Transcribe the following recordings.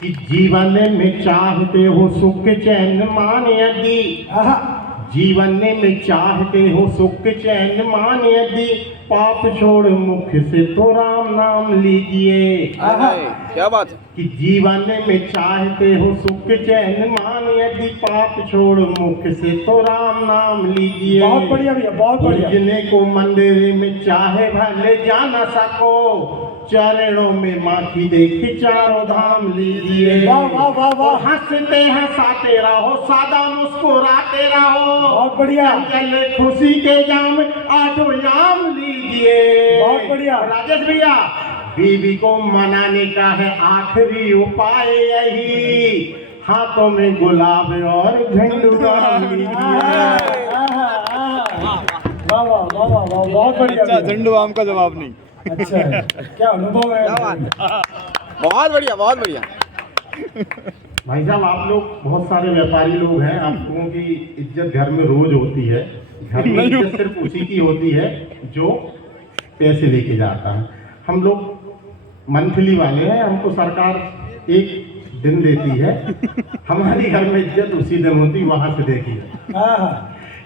कि जीवन में चाहते हो सुख चैन मान यदि जीवन में चाहते हो सुख चैन मान यदि पाप छोड़ मुख से तो राम नाम लीजिए। क्या बात है कि जीवन में चाहते हो सुख चैन मान यदि पाप छोड़ मुख से तो राम नाम लीजिए। बहुत बढ़िया भैया, बहुत बढ़िया। पूजने को मंदिर में चाहे भले जा न सको, चरणों में माखी देख चारों धाम लीजिए। वाह वाह वाह वाह, हंसते हंसाते रहो, सादा मुस्कुराते रहो, बहुत बढ़िया। चले खुशी के जाम आठों याम लीजिए। बहुत बढ़िया। राजेश भैया, बीवी को मनाने का है आखिरी उपाय यही, हाथों में गुलाब और झंडूबाम लीजिए। वाह वाह वाह वाह वाह, बहुत बढ़िया। अच्छा, झंडू आम का जवाब नहीं। अच्छा है, क्या अनुभव है? बहुत बढ़िया, बहुत बढ़िया। भाई साहब, आप लोग बहुत सारे व्यापारी लोग हैं, आप लोगों की इज्जत घर में रोज होती है। घर में इज्जत सिर्फ उसी की होती है जो पैसे लेके जाता है। हम लोग मंथली वाले हैं, हमको सरकार एक दिन देती है, हमारी घर में इज्जत उसी दिन होती, वहां से देखिए।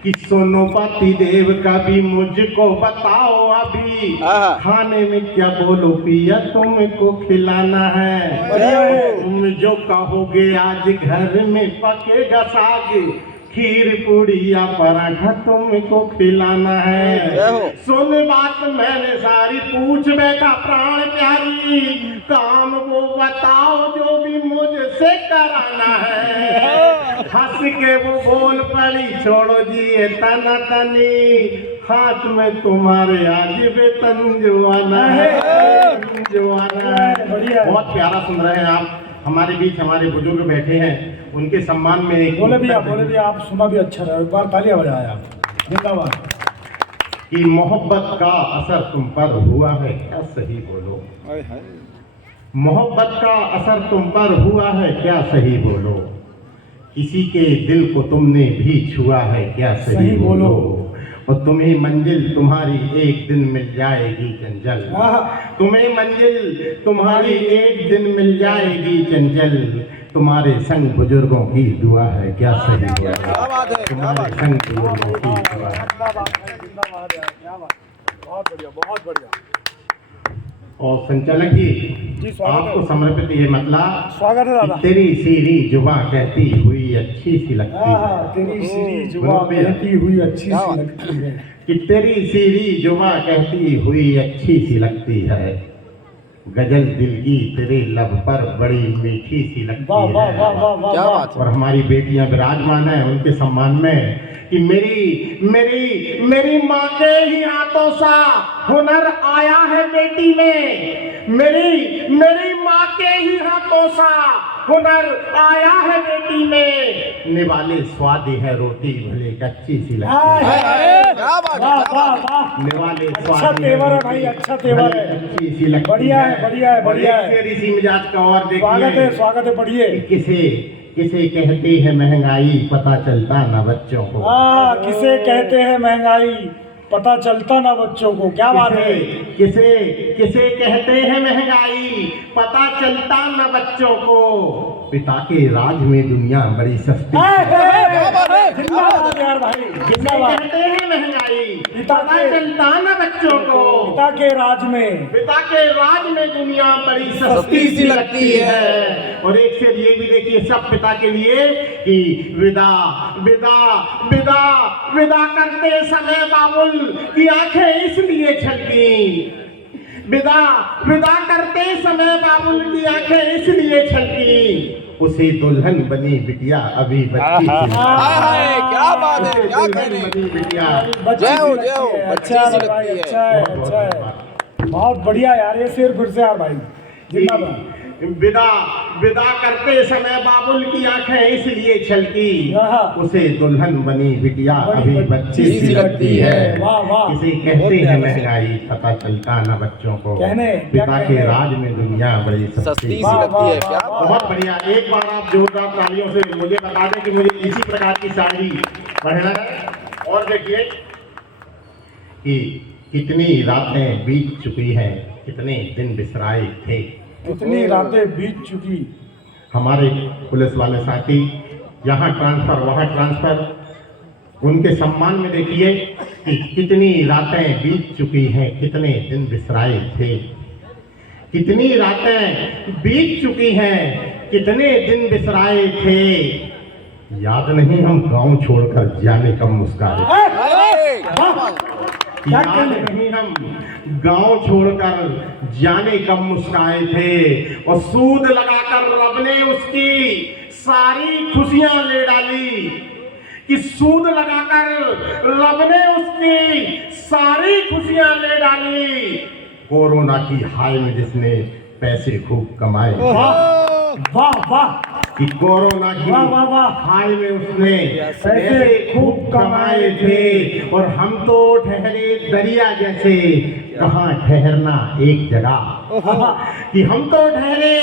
कि सोनोपति देव कभी मुझको बताओ अभी, खाने में क्या बोलो पिया तुमको खिलाना है। तुम जो कहोगे आज घर में पकेगा साग, खीर पूड़ी या पराठा तुमको खिलाना है। सुन बात मैंने सारी, पूछ बैठा प्राण प्यारी, काम वो बताओ जो भी मुझसे कराना है। हंस के वो बोल पड़ी, छोड़ो जी ये तना तनी, हाथ में तुम्हारे आज वेतन जो आना है, जो आना है। बहुत प्यारा सुन रहे हैं आप। हमारे बीच हमारे बुजुर्ग बैठे हैं, उनके सम्मान में एक बोले भैया, आप सुना भी अच्छा रहा, एक बार तालियां बजाएं आप। जिंदाबाद। कि मोहब्बत का असर तुम पर हुआ है क्या सही बोलो, मोहब्बत का असर तुम पर हुआ है क्या सही बोलो, किसी के दिल को तुमने भी छुआ है क्या सही बोलो, और तुम्हें मंजिल तुम्हारी एक दिन मिल जाएगी चंचल, तुम्हें मंजिल तुम्हारी एक दिन मिल जाएगी चंचल, तुम्हारे संग बुजुर्गों की दुआ है क्या सही बोलो, तुम्हारे संग बुजुर्गों की दुआ है। बहुत बढ़िया, बहुत बढ़िया। और संचालक जी, आपको समर्पित ये मतला। स्वागत है दादा। तेरी सीरी जुबां कहती हुई अच्छी सी लगती है, तेरी सीरी जुबां कहती हुई अच्छी सी लगती है, कि तेरी सीरी जुबां कहती हुई अच्छी सी लगती है, गजल दिल की तेरे लब पर बड़ी मीठी सी लगती वाह वाह है। वाह वाह वाह, क्या बात और हमारी बेटियां विराजमान है, उनके सम्मान में कि मेरी माँ के ही हाथों सा हुनर आया है बेटी में, मेरी माँ के ही हाथों सा हुनर आया है बेटी में, निवाले स्वादी है रोटी भले कच्ची सी लगती है, क्या बात वाह है, वाह वाह। निवाले अच्छा स्वादी तेवर है भाई, अच्छा तेवर है, कच्ची सी लगती बढ़िया है, बढ़िया है, बढ़िया है। और एक से मिजाज का और देखिए, स्वागत है, पढ़िए। किसे कहते हैं महंगाई पता चलता ना बच्चों को, किसे कहते हैं महंगाई पता चलता ना बच्चों को, क्या बात है। किसे कहते हैं महंगाई पता चलता ना बच्चों को, पिता के राज में दुनिया बड़ी सस्ती, जिंदाबाद यार भाई, किसे जिंदाबाद। कहते हैं महंगाई पिता पता के- चलता ना बच्चों को, पिता के राज में दुनिया बड़ी सस्ती सी लगती है। और एक से ये भी देखिए सब पिता के लिए कि विदा विदा विदा विदा करते समय बाबुल की आंखें इसलिए छलकी, विदा करते समय बाबुल की आंखें इसलिए छलकी, उसे दुल्हन बनी बिटिया अभी बच्ची सी क्या बात है, क्या कह रहे हैं। बनी बिटिया। जय हो, जय हो। अच्छा अच्छी सी है भाई, लगती है। अच्छा है, अच्छा है, बहुत बढ़िया यार। ये शेर फिर से यार भाई, जिंदाबाद। विदा करते समय बाबुल की आंखें इसलिए छलकी, उसे दुल्हन बनी बिटिया अभी बच्ची सी लगती है। वाह वाह। किसे कहते हैं महंगाई पता चलता ना बच्चों को, पिता के राज में दुनिया बड़ी सस्ती सी वाह, लगती है, वाह, क्या वाह। बहुत बढ़िया। एक बार आप जोरदार तालियों से मुझे बता दें कि मुझे इसी प्रकार की शायरी पढ़ना है। और देखिए कि कितनी रातें बीत चुकी हैं, कितने दिन बिसराए थे, कितनी रातें बीत चुकी, हमारे पुलिस वाले साथी यहाँ ट्रांसफर वहाँ ट्रांसफर, उनके सम्मान में देखिए कि कितनी रातें बीत चुकी हैं, कितने दिन बिसराए थे, कितनी रातें बीत चुकी हैं, कितने दिन बिसराए थे। याद नहीं हम गांव छोड़कर जाने कब मुस्कुराए, अरे क्या बात है। याद नहीं हम गांव छोड़कर जाने कब मुस्कुराए थे। और सूद लगाकर रब ने उसकी सारी खुशियां ले डाली, कि सूद लगाकर रब ने उसकी सारी खुशियां ले डाली। कोरोना की हाय में जिसने पैसे खूब कमाए, वाह वाह, कि कोरोना की वाह वाह वाह, हाय में उसने पैसे खूब कमाए थे। और हम तो ठहरे दरिया जैसे, कहाँ ठहरना एक जगह, कि हम तो ठहरे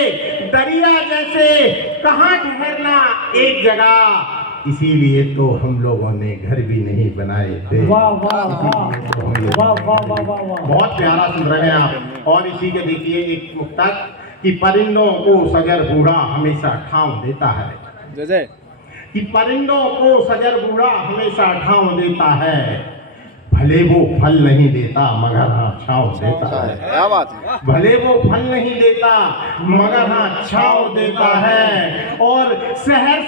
दरिया जैसे, कहाँ ठहरना एक जगह। इसीलिए तो हम लोगों ने घर भी नहीं बनाए थे। वाह वाह वाह वाह वाह वाह वाह वाह। बहुत प्यारा सुन रहे हैं आप। और इसी के देखिए एक मुक्तक, कि परिंदों को सजर बूढ़ा हमेशा ठाव देता है, जय कि परिंदों को सजर बूढ़ा हमेशा ठाव देता है। भले वो फल नहीं देता मगर हाँ छाँव देता है। क्या बात है। भले वो फल नहीं देता मगर हाँ छाँव देता है। और शहर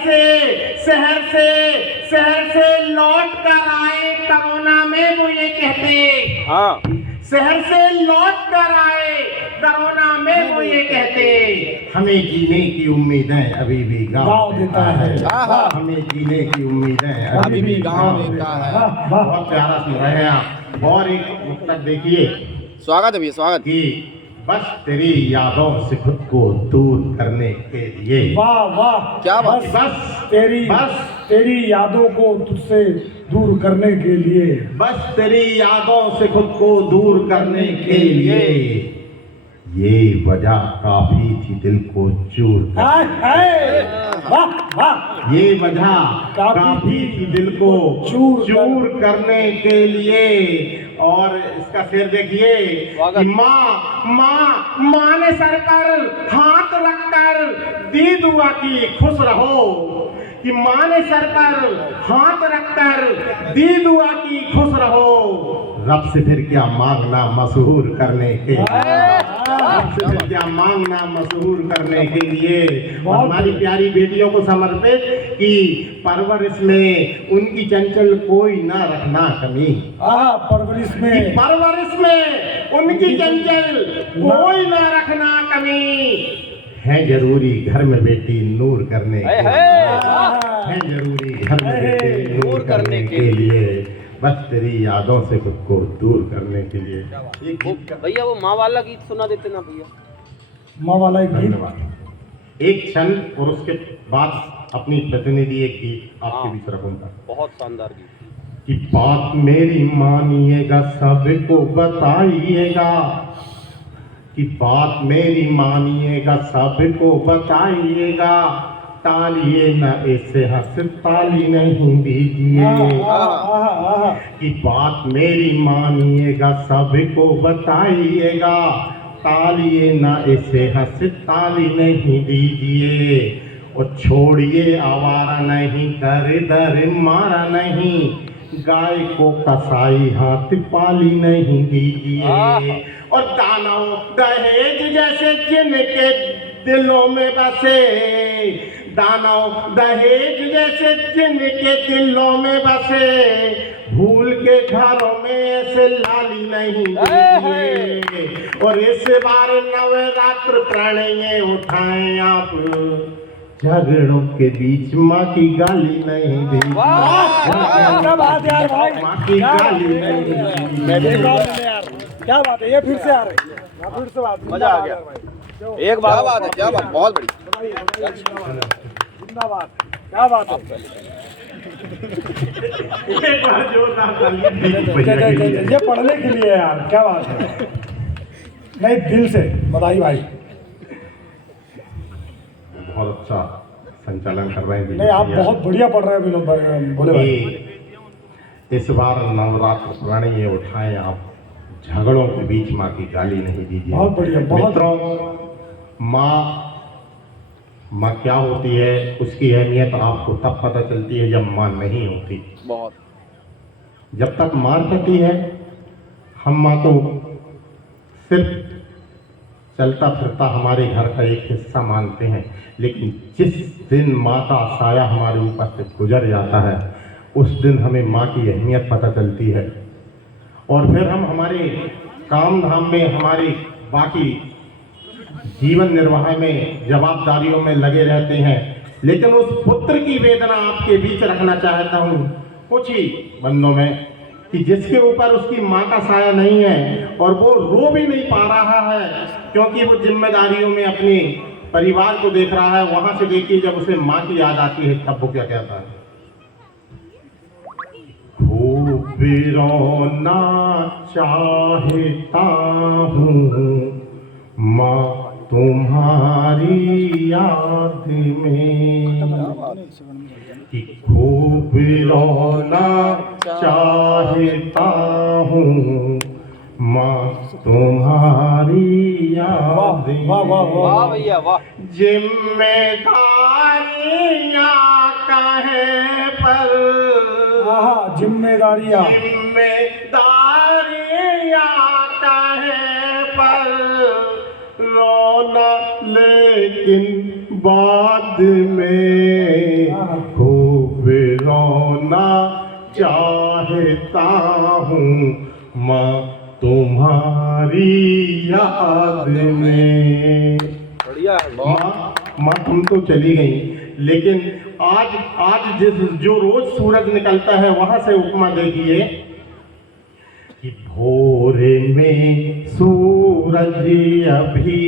से लौट कर आए कोरोना में वो ये कहते, हाँ शहर से लौट कर आए कोरोना में वो ये कहते, हमें जीने की उम्मीदें अभी भी गाँव देता है। हमें जीने की उम्मीदें अभी भी गाँव देता है। बहुत प्यारा सुन रहे हैं आप। और एक मुक्तक देखिए, स्वागत है भैया, स्वागत। कि बस तेरी यादों से खुद को दूर करने के लिए, वाह वाह, क्या बात। बस तेरी यादों को तुझसे दूर करने के लिए, बस तेरी यादों से खुद को दूर करने के लिए, ये वजह काफी थी दिल को चूर वाह वाह, ये वजह काफी थी दिल को चूर करने के लिए। और इसका शेर देखिए, कि माँ ने सर पर हाथ रखकर दी दुआ की खुश रहो, कि माँ ने सर पर हाथ रखकर दी दुआ की खुश रहो। रब से फिर क्या मांगना मशहूर करने के, रब से फिर क्या मांगना मशहूर करने के लिए। और हमारी प्यारी बेटियों को समर्पित, कि परवरिश में उनकी चंचल कोई ना रखना कमी, परवरिश में, परवरिश में उनकी चंचल कोई ना रखना कमी। है जरूरी घर में बेटी नूर करने के लिए, है जरूरी घर में बेटी नूर करने के लिए, बस तेरी यादों से खुद को दूर करने के लिए। भैया वो माँ वाला गीत सुना देते ना भैया। माँ वाला एक गीत, धन्यवाद। एक क्षण और उसके बाद अपनी प्रतिनिधि एक गीत आपके बीच रखूंगा। बहुत शानदार गीत। कि बात मेरी मानिएगा, सबको बताइएगा, कि बात मेरी मानिएगा, सबको बताइएगा, तालिए न ऐसे हंस ताली नहीं दीजिए। कि बात मेरी मानिएगा, सबको बताइएगा, तालिए न ऐसे हंस ताली नहीं दीजिए। और छोड़िए आवारा नहीं, दर दर मारा नहीं, गाय को कसाई हाथ पाली नहीं दीजिए। और दानव दहेज जैसे जिनके दिलों में बसे, दानव दहेज जैसे जिनके दिलों में बसे, भूल के घरों में ऐसे लाली नहीं दीजिए। और इस बार नवरात्र प्रणय उठाएं आप, झगड़ों के बीच माँ की गाली नहीं देगी, क्या बात है यार भाई, माँ की गाली नहीं देगी। क्या बात है, ये फिर से आ रही है, फिर से बात, मजा आ गया। एक बार क्या बात है, क्या बात, बहुत बड़ी। जिंदाबाद, क्या बात है। एक बार जोरदार तालियां दीजिए भैया के लिए। ये पढ़ने के लिए यार, क्या बात है। नहीं, दिल से बधाई भाई। बहुत अच्छा संचालन कर रहे हैं। नहीं, आप बहुत बढ़िया पढ़ रहे हैं विनोद भाई, बोले भाई। इस बार नवरात्र प्रणय उठाएं आप, झगड़ों के बीच माँ की गाली नहीं दीजिए। बहुत बढ़िया, बहुत। मित्रों, माँ माँ क्या होती है उसकी अहमियत आपको तब पता चलती है जब माँ नहीं होती। बहुत। जब तक माँ रहती है हम माँ को सिर्फ चलता फिरता हमारे घर का एक हिस्सा मानते हैं, लेकिन जिस दिन माँ का साया हमारे ऊपर से गुजर जाता है उस दिन हमें माँ की अहमियत पता चलती है। और फिर हम हमारे काम धाम में, हमारे बाकी जीवन निर्वाह में, जवाबदारियों में लगे रहते हैं, लेकिन उस पुत्र की वेदना आपके बीच रखना चाहता हूँ कुछ ही बंदों में, कि जिसके ऊपर उसकी माँ का साया नहीं है और वो रो भी नहीं पा रहा है क्योंकि वो जिम्मेदारियों में अपने परिवार को देख रहा है। वहां से देखिए जब उसे माँ की याद आती है तब वो क्या कहता है, खूब रोना चाहता हूँ माँ तुम्हारी याद में, कि खूब रोना चाहता हूँ माँ तुम्हारी याद में। वाह वाह वाह वाह भैया वाह। जिम्मेदारियाँ काहे पर, हाँ, जिम्मेदारियाँ काहे पर, रोना लेकिन बाद में, खूब रोना चाहता हूँ माँ तुम्हारी याद में। बढ़िया है बहुत। माँ तुम तो चली गई, लेकिन आज जो रोज सूरज निकलता है वहां से उपमा देखिए कि भोर में सूरज अभी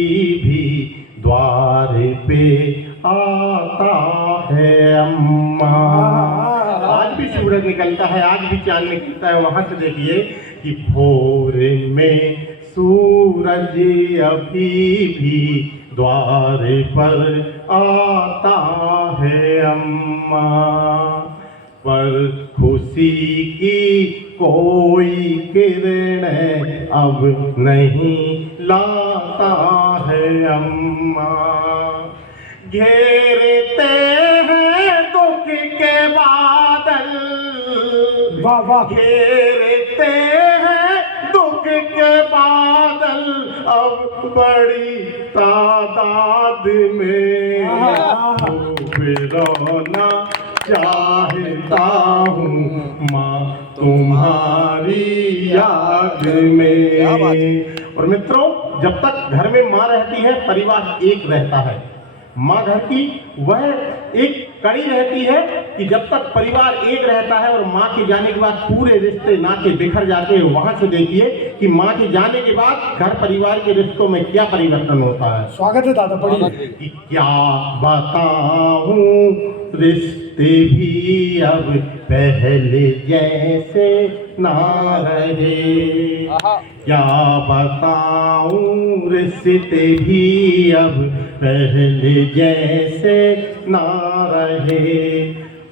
भी द्वार पे आता है अम्मा। आज भी सूरज निकलता है, आज भी चांद निकलता है, वहां से देखिए कि भोर में सूरज अभी भी द्वार पर आता है अम्मा, पर खुशी की कोई किरण अब नहीं लाता है अम्मा। घेरते हैं दुख के बादल, वाह वाह, घेरते हैं दुख के बादल अब बड़ी तादाद में, रोना चाहता हूँ माँ तुम्हारी याद में। और मित्रों, जब तक घर में माँ रहती है परिवार एक रहता है। माँ घर की वह एक कड़ी रहती है कि जब तक परिवार एक रहता है, और माँ के जाने के बाद पूरे रिश्ते नाते बिखर जाते हैं। वहां से देखिए कि माँ के जाने के बाद घर परिवार के रिश्तों में क्या परिवर्तन होता है। स्वागत है दादा, पढ़िए। कि क्या बताऊं रिश्ते भी अब पहले जैसे ना रहे, क्या बताऊं रिश्ते भी अब पहले जैसे ना रहे,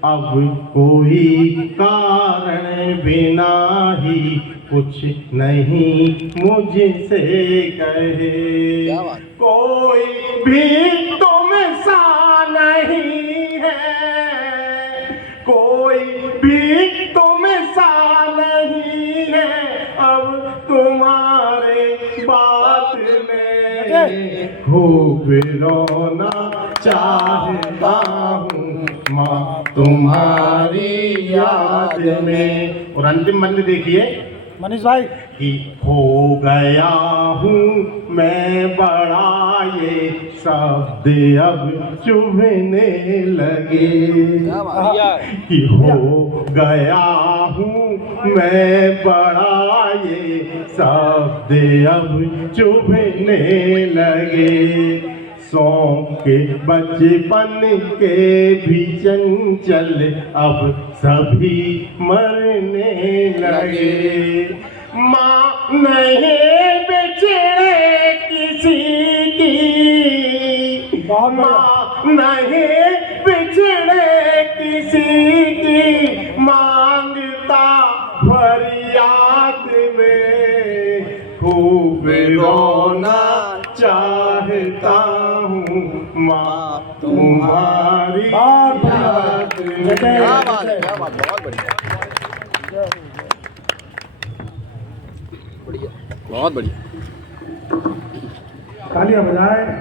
अब कोई कारण बिना ही कुछ नहीं मुझसे कहे, कोई भी तुम सा नहीं है, कोई भी तुम सा नहीं है, अब तुम्हारे बात में खूब रोना चाहता हूँ माँ तुम्हारी याद में। और अंतिम मंत्र देखिए मनीष भाई, कि हो गया हूँ मैं बड़ा, ये शब्द अब चुभने लगे, कि हो गया हूँ मैं बड़ा, ये शब्द अब चुभने लगे, के बचपन के भी चंचल अब सभी मरने लगे, माँ नहीं बिछड़े किसी की, माँ नहीं बिछड़े किसी की, मांगता फरियाद में खूब रोना चाहता हूँ माँ तुम तुम्हारी बहुत बढ़िया। याद में। क्या बात है, क्या बात, बहुत बढ़िया, बढ़िया, बहुत बढ़िया। तालियां बजाए।